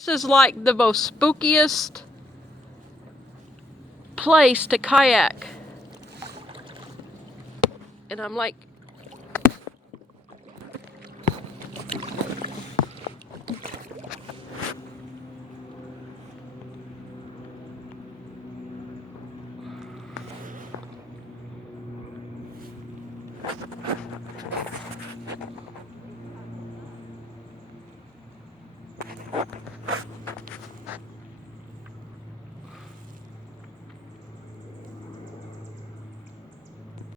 This is like the most spookiest place to kayak. And I'm like,